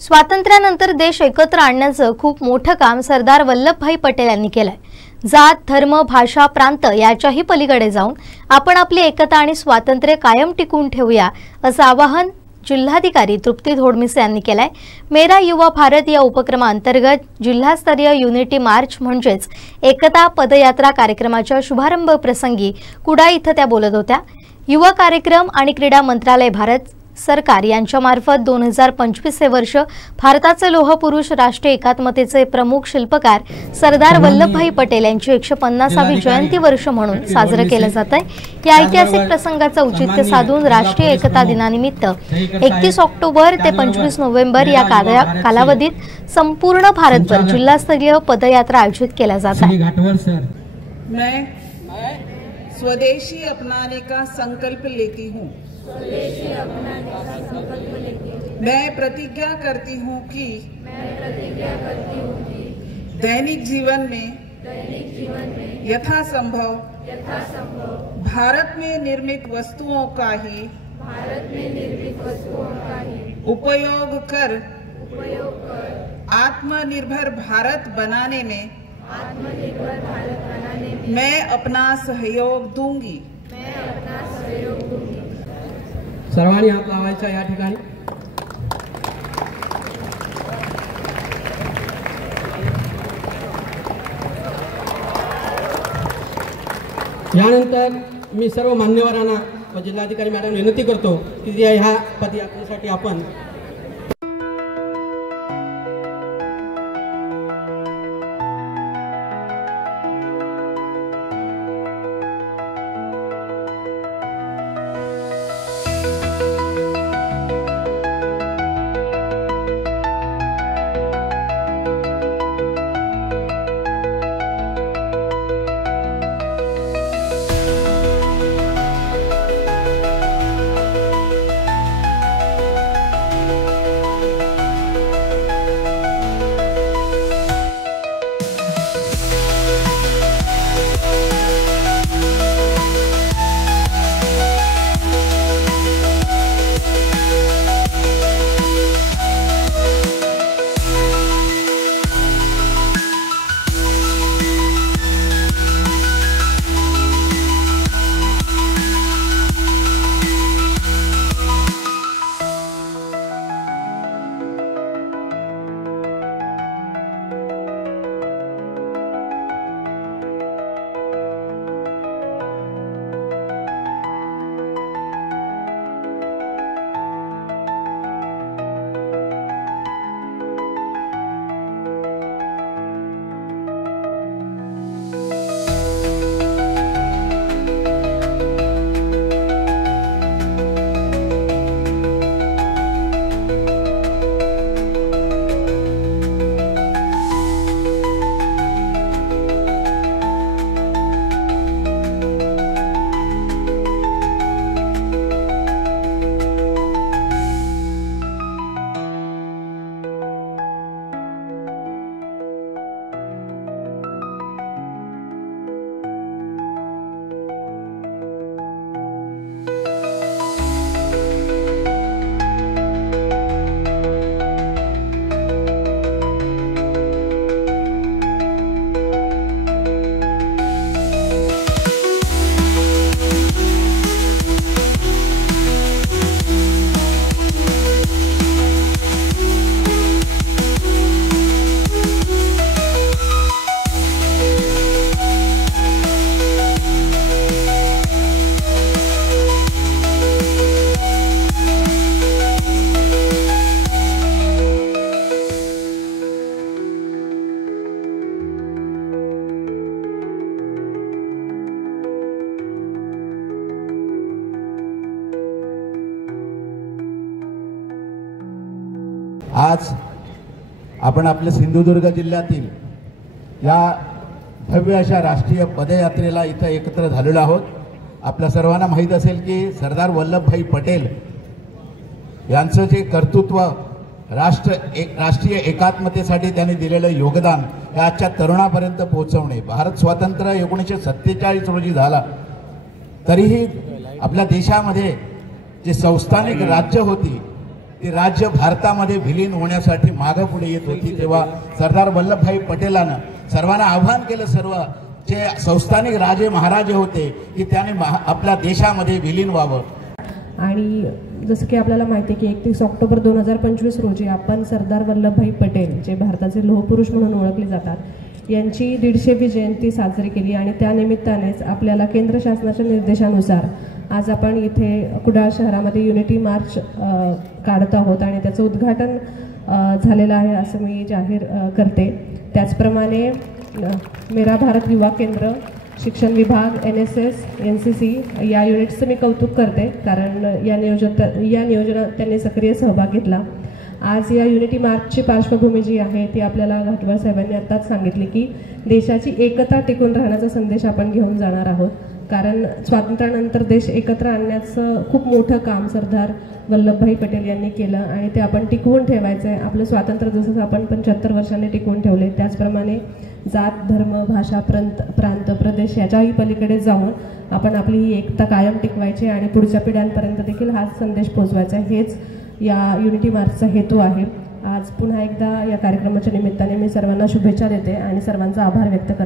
स्वातंत्र्यानंतर देश एकत्र आणण्याचं खूप मोठं काम सरदार वल्लभभाई पटेल यांनी केलंय। जात, धर्म, भाषा, प्रांत याच्याही पलीकडे जाऊन आपण आपली एकता आणि स्वातंत्र्य कायम टिकवून ठेवूया असं आवाहन जिल्हाधिकारी तृप्ती धोडमिसे यांनी केलंय। मेरा युवा भारत या उपक्रमांतर्गत जिल्हास्तरीय युनिटी मार्च म्हणजेच एकता पदयात्रा कार्यक्रमाच्या शुभारंभ प्रसंगी कुडाळ इथं त्या बोलत होत्या। युवा कार्यक्रम आणि क्रीडा मंत्रालय भारत सरकार यांच्यामार्फत 2025 वर्ष भारताचे लोहपुरुष राष्ट्रीय एकात्मतेचे प्रमुख शिल्पकार सरदार वल्लभभाई पटेल यांची 150वी जयंती वर्ष म्हणून साजरे केले जात आहे। या ऐतिहासिक प्रसंगाचं औचित्य साधून राष्ट्रीय एकता दिनानिमित्त 31 ऑक्टोबर ते 25 नोव्हेंबर या कालावधीत संपूर्ण भारतभर जिल्हास्तरीय पदयात्रा आयोजित केल्या जात आहे। मैं स्वदेशी अपनाने का संकल्प लेती हूँ। मैं प्रतिज्ञा करती हूँ कि दैनिक जीवन में यथासंभव भारत में निर्मित वस्तुओं का ही उपयोग कर आत्मनिर्भर भारत बनाने में मैं अपना सहयोग दूंगी। सर्वांनी हात लावायचा या ठिकाणी। यानंतर मी सर्व मान्यवरांना व जिल्हाधिकारी मॅडम विनंती करतो की ह्या पदयात्रेसाठी आपण आज आपण आपल्या सिंधुदुर्ग जिल्ह्यातील या भव्य अशा राष्ट्रीय पदयात्रेला इथं एकत्र झालेलो आहोत। आपल्या सर्वांना माहीत असेल की सरदार वल्लभभाई पटेल यांचं जे कर्तृत्व राष्ट्रीय एकात्मतेसाठी त्यांनी दिलेलं योगदान हे आजच्या तरुणापर्यंत पोहोचवणे। भारत स्वातंत्र्य 1947 रोजी झाला, तरीही आपल्या देशामध्ये जे संस्थानिक राज्य होती ती राज्य भारतामध्ये विलीन होण्यासाठी मागे पुढे येत होती, तेव्हा सरदार वल्लभभाई पटेलांना सर्वांना आव्हान केलं, सर्व जे संस्थानिक राजे महाराजे होते की त्याने आपल्या देशामध्ये विलीन व्हावं. आणि जसं की आपल्याला माहिती आहे की 31 ऑक्टोबर 2025 रोजी आपण सरदार वल्लभभाई पटेल, जे भारताचे लोहपुरुष म्हणून ओळखले जातात, यांची 150वी जयंती साजरी केली. आणि त्यानिमित्तानेच आपल्याला केंद्र शासनाच्या निर्देशानुसार आज आपण इथे कुडाळ शहरामध्ये युनिटी मार्च काढत आहोत आणि त्याचं उद्घाटन झालेलं आहे असं मी जाहीर करते. त्याचप्रमाणे मेरा भारत युवा केंद्र, शिक्षण विभाग, NSS, NCC या युनिट्सचं मी कौतुक करते, कारण या नियोजनात त्यांनी सक्रिय सहभाग घेतला. आज या युनिटी मार्चची पार्श्वभूमी जी आहे ती आपल्याला घाटवळ साहेबांनी आत्ताच सांगितली की देशाची एकता टिकून राहण्याचा संदेश आपण घेऊन जाणार आहोत. कारण स्वातंत्र्यानंतर देश एकत्र आणण्याचं खूप मोठं काम सरदार वल्लभभाई पटेल यांनी केलं आणि ते आपण टिकवून ठेवायचं आहे. आपलं स्वातंत्र्य जसं आपण 75 वर्षांनी टिकवून ठेवले, त्याचप्रमाणे जात, धर्म, भाषा, प्रांत, प्रदेश याच्याही पलीकडे जाऊन आपण आपली ही एकता कायम टिकवायची आणि पुढच्या पिढ्यांपर्यंत देखील हाच संदेश पोहोचवायचा. हेच या युनिटी मार्चचा हेतू आहे. आज पुन्हा एकदा या कार्यक्रमाच्या निमित्ताने मी सर्वांना शुभेच्छा देते आणि सर्वांचा आभार व्यक्त करते.